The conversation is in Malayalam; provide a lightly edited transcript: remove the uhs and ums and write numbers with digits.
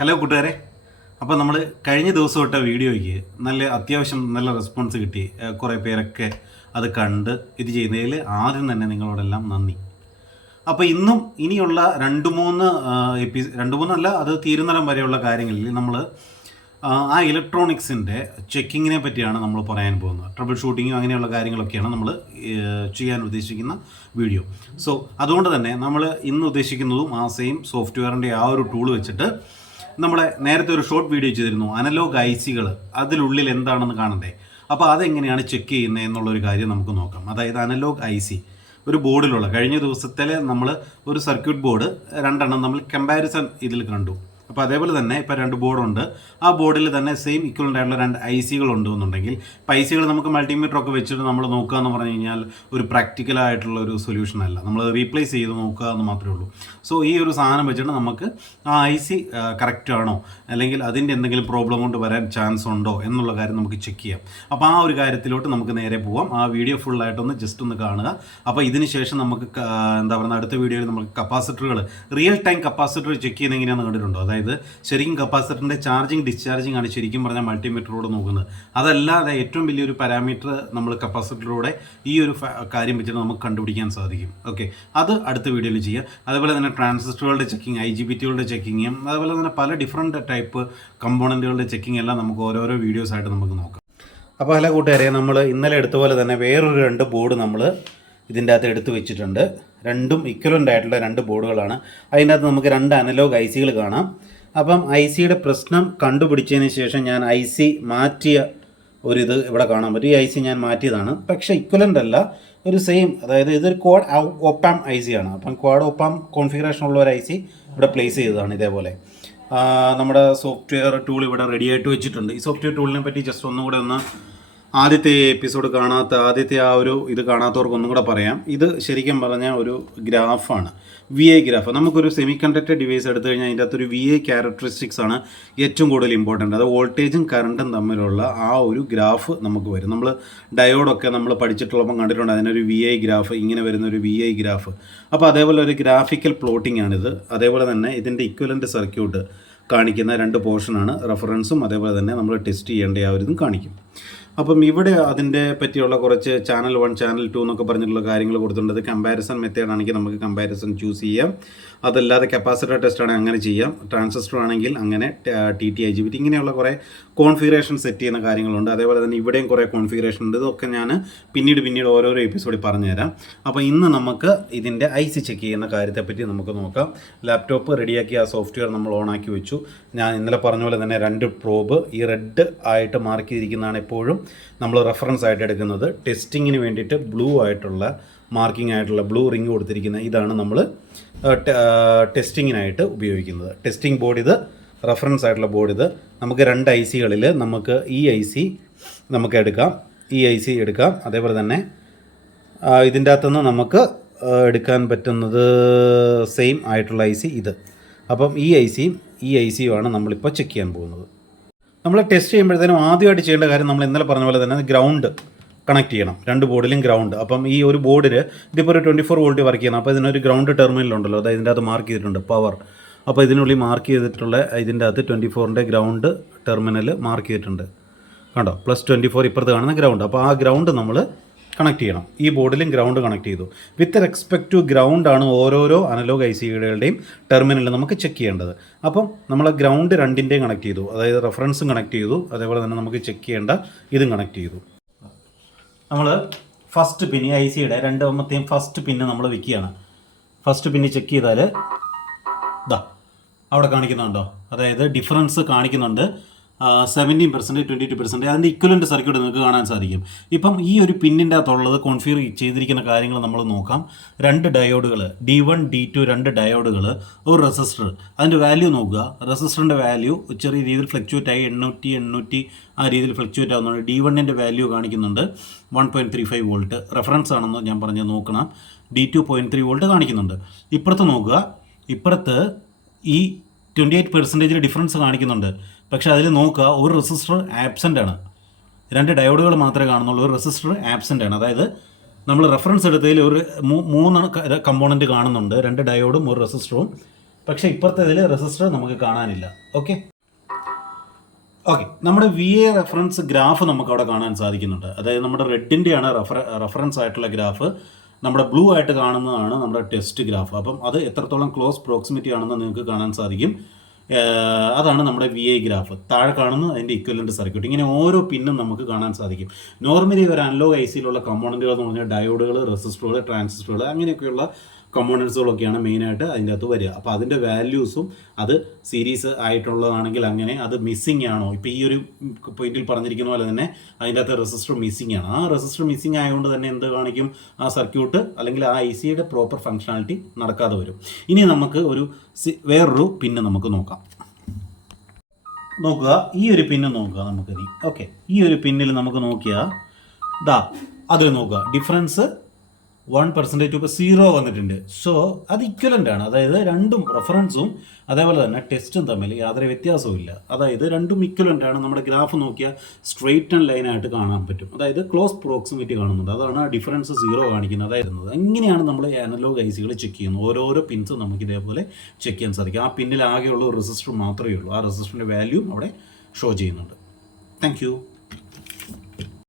ഹലോ കൂട്ടുകാരെ. അപ്പോൾ നമ്മൾ കഴിഞ്ഞ ദിവസം ഇട്ട വീഡിയോയ്ക്ക് അത്യാവശ്യം നല്ല റെസ്പോൺസ് കിട്ടി. കുറേ പേരൊക്കെ അത് കണ്ട് ഇത് ചെയ്യുന്നതിൽ ആദ്യം തന്നെ നിങ്ങളോടെല്ലാം നന്ദി. അപ്പോൾ ഇനിയുള്ള രണ്ട് മൂന്നല്ല, അത് തീരുന്നിടം വരെയുള്ള കാര്യങ്ങളിൽ നമ്മൾ ആ ഇലക്ട്രോണിക്സിൻ്റെ ചെക്കിങ്ങിനെ പറ്റിയാണ് നമ്മൾ പറയാൻ പോകുന്നത്. ട്രബിൾ ഷൂട്ടിങ്ങും അങ്ങനെയുള്ള കാര്യങ്ങളൊക്കെയാണ് നമ്മൾ ചെയ്യാൻ ഉദ്ദേശിക്കുന്ന വീഡിയോ. സോ അതുകൊണ്ട് തന്നെ നമ്മൾ ഇന്ന് ഉദ്ദേശിക്കുന്നതും ആ സെയിം സോഫ്റ്റ്വെയറിൻ്റെ ആ ഒരു ടൂൾ വെച്ചിട്ട് നമ്മളെ നേരത്തെ ഒരു ഷോർട്ട് വീഡിയോ ചെയ്തിരുന്നു, അനലോഗ് ഐസികൾ അതിനുള്ളിൽ എന്താണെന്ന് കാണണ്ടേ. അപ്പോൾ അതെങ്ങനെയാണ് ചെക്ക് ചെയ്യുന്നത് എന്നുള്ളൊരു കാര്യം നമുക്ക് നോക്കാം. അതായത് അനലോഗ് ഐസി ഒരു ബോർഡിലുള്ള കഴിഞ്ഞ ദിവസത്തിലെ നമ്മൾ ഒരു സർക്യൂട്ട് ബോർഡ് രണ്ടെണ്ണം നമ്മൾ കമ്പാരിസൺ ഇതിൽ കണ്ടു. അപ്പോൾ അതേപോലെ തന്നെ ഇപ്പോൾ രണ്ട് ബോർഡുണ്ട്. ആ ബോർഡിൽ തന്നെ സെയിം ഇക്വലൻ്റ് ആയിട്ടുള്ള രണ്ട് ഐസികൾ ഉണ്ടെന്നുണ്ടെങ്കിൽ ഇപ്പോൾ ഐസികൾ നമുക്ക് മൾട്ടിമീറ്ററൊക്കെ വെച്ചിട്ട് നമ്മൾ നോക്കുക എന്ന് പറഞ്ഞു കഴിഞ്ഞാൽ ഒരു പ്രാക്ടിക്കലായിട്ടുള്ള ഒരു സൊല്യൂഷൻ അല്ല. നമ്മൾ റീപ്ലേസ് ചെയ്ത് നോക്കുക എന്ന് മാത്രമേ ഉള്ളൂ. സോ ഈ ഒരു സാധനം വെച്ചിട്ട് നമുക്ക് ആ ഐസി കറക്റ്റ് ആണോ അല്ലെങ്കിൽ അതിൻ്റെ എന്തെങ്കിലും പ്രോബ്ലം കൊണ്ട് വരാൻ ചാൻസ് ഉണ്ടോ എന്നുള്ള കാര്യം നമുക്ക് ചെക്ക് ചെയ്യാം. അപ്പോൾ ആ ഒരു കാര്യത്തിലോട്ട് നമുക്ക് നേരെ പോവാം. ആ വീഡിയോ ഫുള്ളായിട്ടൊന്ന് ജസ്റ്റ് ഒന്ന് കാണുക. അപ്പോൾ ഇതിന് ശേഷം നമുക്ക് അടുത്ത വീഡിയോയിൽ നമുക്ക് കപ്പാസിറ്ററുകൾ റിയൽ ടൈം കപ്പാസിറ്റർ ചെക്ക് ചെയ്യുന്ന എങ്ങനെയാണെന്ന് കണ്ടിട്ടുണ്ടോ? അതായത് ശരിക്കും കപ്പാസിറ്ററിൻ്റെ ചാർജിങ് ഡിസ്ചാർജിങ് ആണ് ശരിക്കും പറഞ്ഞാൽ മൾട്ടിമീറ്ററോട് നോക്കുന്നത്. അതല്ലാതെ ഏറ്റവും വലിയൊരു പാരാമീറ്റർ നമ്മൾ കപ്പാസിറ്ററിലൂടെ ഈ ഒരു കാര്യം വെച്ചിട്ട് നമുക്ക് കണ്ടുപിടിക്കാൻ സാധിക്കും. ഓക്കെ, അത് അടുത്ത വീഡിയോയിൽ ചെയ്യാം. അതുപോലെ തന്നെ ട്രാൻസിസ്റ്ററുകളുടെ ചെക്കിങ്, IGBTകളുടെ ചെക്കിങ്ങും അതുപോലെ തന്നെ പല ഡിഫറെൻറ്റ് ടൈപ്പ് കമ്പോണൻറ്റുകളുടെ ചെക്കിങ് എല്ലാം നമുക്ക് ഓരോരോ വീഡിയോസായിട്ട് നമുക്ക് നോക്കാം. അപ്പോൾ ഹലോ കൂട്ടുകാരെ, നമ്മൾ ഇന്നലെ എടുത്ത പോലെ തന്നെ വേറൊരു രണ്ട് ബോർഡ് നമ്മൾ ഇതിൻ്റെ അകത്ത് എടുത്തു വെച്ചിട്ടുണ്ട്. രണ്ടും ഇക്വലൻ്റ് ആയിട്ടുള്ള രണ്ട് ബോർഡുകളാണ്. അതിൻ്റെ അകത്ത് നമുക്ക് രണ്ട് അനലോഗ് ഐസികൾ കാണാം. അപ്പം ഐസിയുടെ പ്രശ്നം കണ്ടുപിടിച്ചതിന് ശേഷം ഞാൻ ഐസി മാറ്റിയ ഒരിത് ഇവിടെ കാണാൻ പറ്റും. ഈ ഐസി ഞാൻ മാറ്റിയതാണ്, പക്ഷേ ഇക്വലൻ്റ് അല്ല, ഒരു സെയിം. അതായത് ഇതൊരു ക്വാഡ് ഒപ്പാം ഐസി ആണ്. അപ്പം ക്വാഡ് ഒപ്പാം കോൺഫിഗറേഷൻ ഉള്ള ഒരു ഐസി ഇവിടെ പ്ലേസ് ചെയ്തതാണ്. ഇതേപോലെ നമ്മുടെ സോഫ്റ്റ്വെയർ ടൂൾ ഇവിടെ റെഡി ആയിട്ട് വെച്ചിട്ടുണ്ട്. ഈ സോഫ്റ്റ്വെയർ ടൂളിനെ പറ്റി ജസ്റ്റ് ഒന്നും കൂടെ ആദ്യത്തെ എപ്പിസോഡ് ആദ്യത്തെ ആ ഒരു ഇത് കാണാത്തവർക്ക് ഒന്നും കൂടെ പറയാം. ഇത് ശരിക്കും പറഞ്ഞാൽ ഒരു ഗ്രാഫാണ്, VI ഗ്രാഫ്. നമുക്കൊരു സെമി കണ്ടക്ടർ ഡിവൈസ് എടുത്തു കഴിഞ്ഞാൽ അതിൻ്റെ അകത്തൊരു VI ക്യാരക്ടറിസ്റ്റിക്സ് ആണ് ഏറ്റവും കൂടുതൽ ഇമ്പോർട്ടൻ്റ്. അത് വോൾട്ടേജും കറണ്ടും തമ്മിലുള്ള ആ ഒരു ഗ്രാഫ് നമുക്ക് വരും. നമ്മൾ ഡയോഡൊക്കെ നമ്മൾ പഠിച്ചിട്ടുള്ളപ്പം കണ്ടിട്ടുണ്ട്, അതിനൊരു VI ഗ്രാഫ്, ഇങ്ങനെ വരുന്ന ഒരു VI ഗ്രാഫ്. അപ്പോൾ അതേപോലെ ഒരു ഗ്രാഫിക്കൽ പ്ലോട്ടിംഗ് ആണിത്. അതേപോലെ തന്നെ ഇതിൻ്റെ ഇക്വലൻ്റ് സർക്യൂട്ട് കാണിക്കുന്ന രണ്ട് പോർഷനാണ്, റെഫറൻസും അതേപോലെ തന്നെ നമ്മൾ ടെസ്റ്റ് ചെയ്യേണ്ട ആ ഒരു ഇതും കാണിക്കും. അപ്പം ഇവിടെ അതിൻ്റെ പറ്റിയുള്ള കുറച്ച് ചാനൽ 1 ചാനൽ 2 എന്നൊക്കെ പറഞ്ഞിട്ടുള്ള കാര്യങ്ങൾ കൊടുത്തിട്ടുണ്ട്. അത് കമ്പാരിസൺ മെത്തേഡ് ആണെങ്കിൽ നമുക്ക് കമ്പാരിസൺ ചൂസ് ചെയ്യാം. അതല്ലാതെ കപ്പാസിറ്റർ ടെസ്റ്റ് ആണെങ്കിൽ അങ്ങനെ ചെയ്യാം. ട്രാൻസിസ്റ്റർ ആണെങ്കിൽ അങ്ങനെ TT IGBT ഇങ്ങനെയുള്ള കുറേ കോൺഫിഗറേഷൻ സെറ്റ് ചെയ്യുന്ന കാര്യങ്ങളുണ്ട്. അതേപോലെ തന്നെ ഇവിടെയും കുറേ കോൺഫിഗറേഷൻ ഉണ്ട്. ഇതൊക്കെ ഞാൻ പിന്നീട് ഓരോരോ എപ്പിസോഡിൽ പറഞ്ഞുതരാം. അപ്പോൾ ഇന്ന് നമുക്ക് ഇതിൻ്റെ ഐസി ചെക്ക് ചെയ്യുന്ന കാര്യത്തെപ്പറ്റി നമുക്ക് നോക്കാം. ലാപ്ടോപ്പ് റെഡിയാക്കി ആ സോഫ്റ്റ്വെയർ നമ്മൾ ഓണാക്കി വെച്ചു. ഞാൻ ഇന്നലെ പറഞ്ഞ പോലെ തന്നെ രണ്ട് പ്രോബ് ഈ റെഡ് ആയിട്ട് മാർക്ക് ചെയ്തിരിക്കുന്നതാണ് എപ്പോഴും നമ്മൾ റെഫറൻസ് ആയിട്ട് എടുക്കുന്നത്. ടെസ്റ്റിങ്ങിന് വേണ്ടിയിട്ട് ബ്ലൂ ആയിട്ടുള്ള മാർക്കിംഗ് ആയിട്ടുള്ള ബ്ലൂ റിങ് കൊടുത്തിരിക്കുന്ന ഇതാണ് നമ്മൾ ടെസ്റ്റിങ്ങിനായിട്ട് ഉപയോഗിക്കുന്നത്. ടെസ്റ്റിംഗ് ബോർഡ് ഇത്, റെഫറൻസ് ആയിട്ടുള്ള ബോർഡ് ഇത്. നമുക്ക് രണ്ട് ഐസികളിൽ നമുക്ക് ഈ ഐസി നമുക്ക് എടുക്കാം, ഈ ഐസി എടുക്കാം. അതേപോലെ തന്നെ ഇതിൻ്റെ അകത്തുനിന്ന് നമുക്ക് എടുക്കാൻ പറ്റുന്നത് സെയിം ആയിട്ടുള്ള ഐസി ഇത്. അപ്പം ഈ ഐസിയുമാണ് നമ്മളിപ്പോൾ ചെക്ക് ചെയ്യാൻ പോകുന്നത്. നമ്മൾ ടെസ്റ്റ് ചെയ്യുമ്പോഴത്തേനും ആദ്യമായിട്ട് ചെയ്യേണ്ട കാര്യം നമ്മൾ ഇന്നലെ പറഞ്ഞ പോലെ തന്നെ ഗ്രൗണ്ട് കണക്ട് ചെയ്യണം, രണ്ട് ബോർഡിലും ഗ്രൗണ്ട്. അപ്പം ഈ ഒരു ബോർഡിൽ ഇതിപ്പോൾ ഒരു 24 വോൾട്ട് വർക്ക് ചെയ്യണം. അപ്പോൾ ഇതിനൊരു ഗ്രൗണ്ട് ടെർമിനൽ ഉണ്ടല്ലോ, അതായത് ഇതിൻ്റെ അകത്ത് മാർക്ക് ചെയ്തിട്ടുണ്ട് പവർ. അപ്പോൾ ഇതിനുള്ളിൽ മാർക്ക് ചെയ്തിട്ടുള്ള ഇതിൻ്റെ അകത്ത് 24ൻ്റെ ഗ്രൗണ്ട് ടെർമിനൽ മാർക്ക് ചെയ്തിട്ടുണ്ട്, കണ്ടോ? +24 ഇപ്പുറത്ത് കാണുന്ന ഗ്രൗണ്ട്. അപ്പോൾ ആ ഗ്രൗണ്ട് നമ്മൾ കണക്ട് ചെയ്യണം. ഈ ബോർഡിലും ഗ്രൗണ്ട് കണക്ട് ചെയ്തു. വിത്ത് റെസ്പെക്ട് ടു ഗ്രൗണ്ടാണ് ഓരോരോ അനലോഗ് ഐസികളുടെയും ടെർമിനലിൽ നമുക്ക് ചെക്ക് ചെയ്യേണ്ടത്. അപ്പം നമ്മൾ ഗ്രൗണ്ട് രണ്ടിൻ്റെയും കണക്ട് ചെയ്തു, അതായത് റെഫറൻസും കണക്ട് ചെയ്തു. അതേപോലെ തന്നെ നമുക്ക് ചെക്ക് ചെയ്യേണ്ട ഇതും കണക്ട് ചെയ്തു. നമ്മൾ ഫസ്റ്റ് പിന്ന് ഐസിയുടെ രണ്ടാമത്തെയും ഫസ്റ്റ് പിന്ന് നമ്മൾ വെക്കുകയാണ്. ഫസ്റ്റ് പിന്ന് ചെക്ക് ചെയ്താൽ അവിടെ കാണിക്കുന്നുണ്ടോ? അതായത് ഡിഫറൻസ് കാണിക്കുന്നുണ്ട്. 17%, 22%. അതിൻ്റെ ഇക്വലൻ്റ് സർക്യൂട്ട് നിങ്ങൾക്ക് കാണാൻ സാധിക്കും. ഇപ്പം ഈ ഒരു പിന്നിൻ്റെ അകത്തുള്ളത് കോൺഫിഗർ ചെയ്തിരിക്കുന്ന കാര്യങ്ങൾ നമ്മൾ നോക്കാം. രണ്ട് ഡയോഡുകൾ D1 D2 രണ്ട് ഡയോഡുകൾ, ഒരു റെസിസ്റ്റർ. അതിൻ്റെ വാല്യൂ നോക്കുക. റെസിസ്റ്ററിൻ്റെ വാല്യൂ ചെറിയ രീതിയിൽ ഫ്ലക്ച്വേറ്റ് ആയി 800 ആ രീതിയിൽ ഫ്ലക്ച്വേറ്റ് ആകുന്നുണ്ട്. D1ൻ്റെ വാല്യൂ കാണിക്കുന്നുണ്ട് 1.35 വോൾട്ട്. റെഫറൻസ് ആണെന്ന് ഞാൻ പറഞ്ഞ് നോക്കണം. D2 0.3 വോൾട്ട് കാണിക്കുന്നുണ്ട്. ഇപ്പുറത്ത് നോക്കുക. ഇപ്പുറത്ത് ഈ 28% ഡിഫറൻസ് കാണിക്കുന്നുണ്ട്. പക്ഷേ അതിൽ നോക്കുക, ഒരു റെസിസ്റ്റർ ആബ്സെൻ്റ് ആണ്. രണ്ട് ഡയോഡുകൾ മാത്രമേ കാണുന്നുള്ളൂ, ഒരു റെസിസ്റ്റർ ആബ്സെൻ്റ് ആണ്. അതായത് നമ്മൾ റെഫറൻസ് എടുത്തതിൽ ഒരു 3 കമ്പോണൻറ്റ് കാണുന്നുണ്ട്, രണ്ട് ഡയോഡും ഒരു റെസിസ്റ്ററും. പക്ഷേ ഇപ്പുറത്തെ ഇതിൽ റെസിസ്റ്റർ നമുക്ക് കാണാനില്ല. ഓക്കെ, നമ്മുടെ വി എ റെഫറൻസ് ഗ്രാഫ് നമുക്ക് അവിടെ കാണാൻ സാധിക്കുന്നുണ്ട്. അതായത് നമ്മുടെ റെഡിൻ്റെയാണ് റെഫറൻസ് ആയിട്ടുള്ള ഗ്രാഫ്, നമ്മുടെ ബ്ലൂ ആയിട്ട് കാണുന്നതാണ് നമ്മുടെ ടെസ്റ്റ് ഗ്രാഫ്. അപ്പം അത് എത്രത്തോളം ക്ലോസ് പ്രോക്സിമിറ്റി ആണെന്ന് നിങ്ങൾക്ക് കാണാൻ സാധിക്കും. അതാണ് നമ്മുടെ വി ഐ ഗ്രാഫ്. താഴെ കാണുന്നത് അതിൻ്റെ ഇക്വലൻ്റ് സർക്യൂട്ട്. ഇങ്ങനെ ഓരോ പിന്നും നമുക്ക് കാണാൻ സാധിക്കും. നോർമലി ഒരു അനലോഗ് ഐ സിയിലുള്ള കമ്പോണൻറ്റുകൾ എന്ന് പറഞ്ഞാൽ ഡയോഡുകൾ, റെസിസ്റ്ററുകൾ, ട്രാൻസിസ്റ്ററുകൾ, അങ്ങനെയൊക്കെയുള്ള കമ്പോണൻസുകളൊക്കെയാണ് മെയിനായിട്ട് അതിൻ്റെ അകത്ത് വരിക. അപ്പോൾ അതിൻ്റെ വാല്യൂസും അത് സീരീസ് ആയിട്ടുള്ളതാണെങ്കിൽ അങ്ങനെ അത് മിസ്സിംഗ് ആണോ, ഇപ്പോൾ ഈ ഒരു പോയിന്റിൽ പറഞ്ഞിരിക്കുന്ന പോലെ തന്നെ അതിൻ്റെ അകത്ത് റെസിസ്റ്റർ മിസ്സിംഗ് ആണ്. ആ റെസിസ്റ്റർ മിസ്സിംഗ് ആയതുകൊണ്ട് തന്നെ എന്ത് കാണിക്കും, ആ സർക്യൂട്ട് അല്ലെങ്കിൽ ആ ഐ സിയുടെ പ്രോപ്പർ ഫങ്ഷണാലിറ്റി നടക്കാതെ വരും. ഇനി നമുക്ക് വേറൊരു പിന്ന് നമുക്ക് നോക്കാം. നോക്കുക, ഈ ഒരു പിന്ന് നോക്കുക നമുക്കിനി. ഓക്കെ, ഈ ഒരു പിന്നിൽ നമുക്ക് നോക്കിയാൽ അതിൽ നോക്കുക ഡിഫറൻസ് 1% ഇപ്പോൾ 0 വന്നിട്ടുണ്ട്. സോ അത് ഇക്വലൻ്റ് ആണ്. അതായത് രണ്ടും റെഫറൻസും അതേപോലെ തന്നെ ടെസ്റ്റും തമ്മിൽ യാതൊരു വ്യത്യാസവും ഇല്ല. അതായത് രണ്ടും ഇക്വലൻ്റ് ആണ്. നമ്മുടെ ഗ്രാഫ് നോക്കിയാൽ സ്ട്രെയിറ്റ് ആൻഡ് ലൈനായിട്ട് കാണാൻ പറ്റും. അതായത് ക്ലോസ് പ്രോക്സിമിറ്റി കാണുന്നുണ്ട്. അതാണ് ആ ഡിഫറൻസ് 0 കാണിക്കുന്നതായിരുന്നത്. ഇങ്ങനെയാണ് നമ്മൾ അനലോഗ് ഐ സികൾ ചെക്ക് ചെയ്യുന്നത്. ഓരോരോ പിൻസും നമുക്ക് ഇതേപോലെ ചെക്ക് ചെയ്യാൻ സാധിക്കും. ആ പിന്നിൽ ആകെയുള്ള റെസിസ്റ്റർ മാത്രമേ ഉള്ളൂ. ആ റെസിസ്റ്ററിൻ്റെ വാല്യൂ അവിടെ ഷോ ചെയ്യുന്നുണ്ട്. താങ്ക്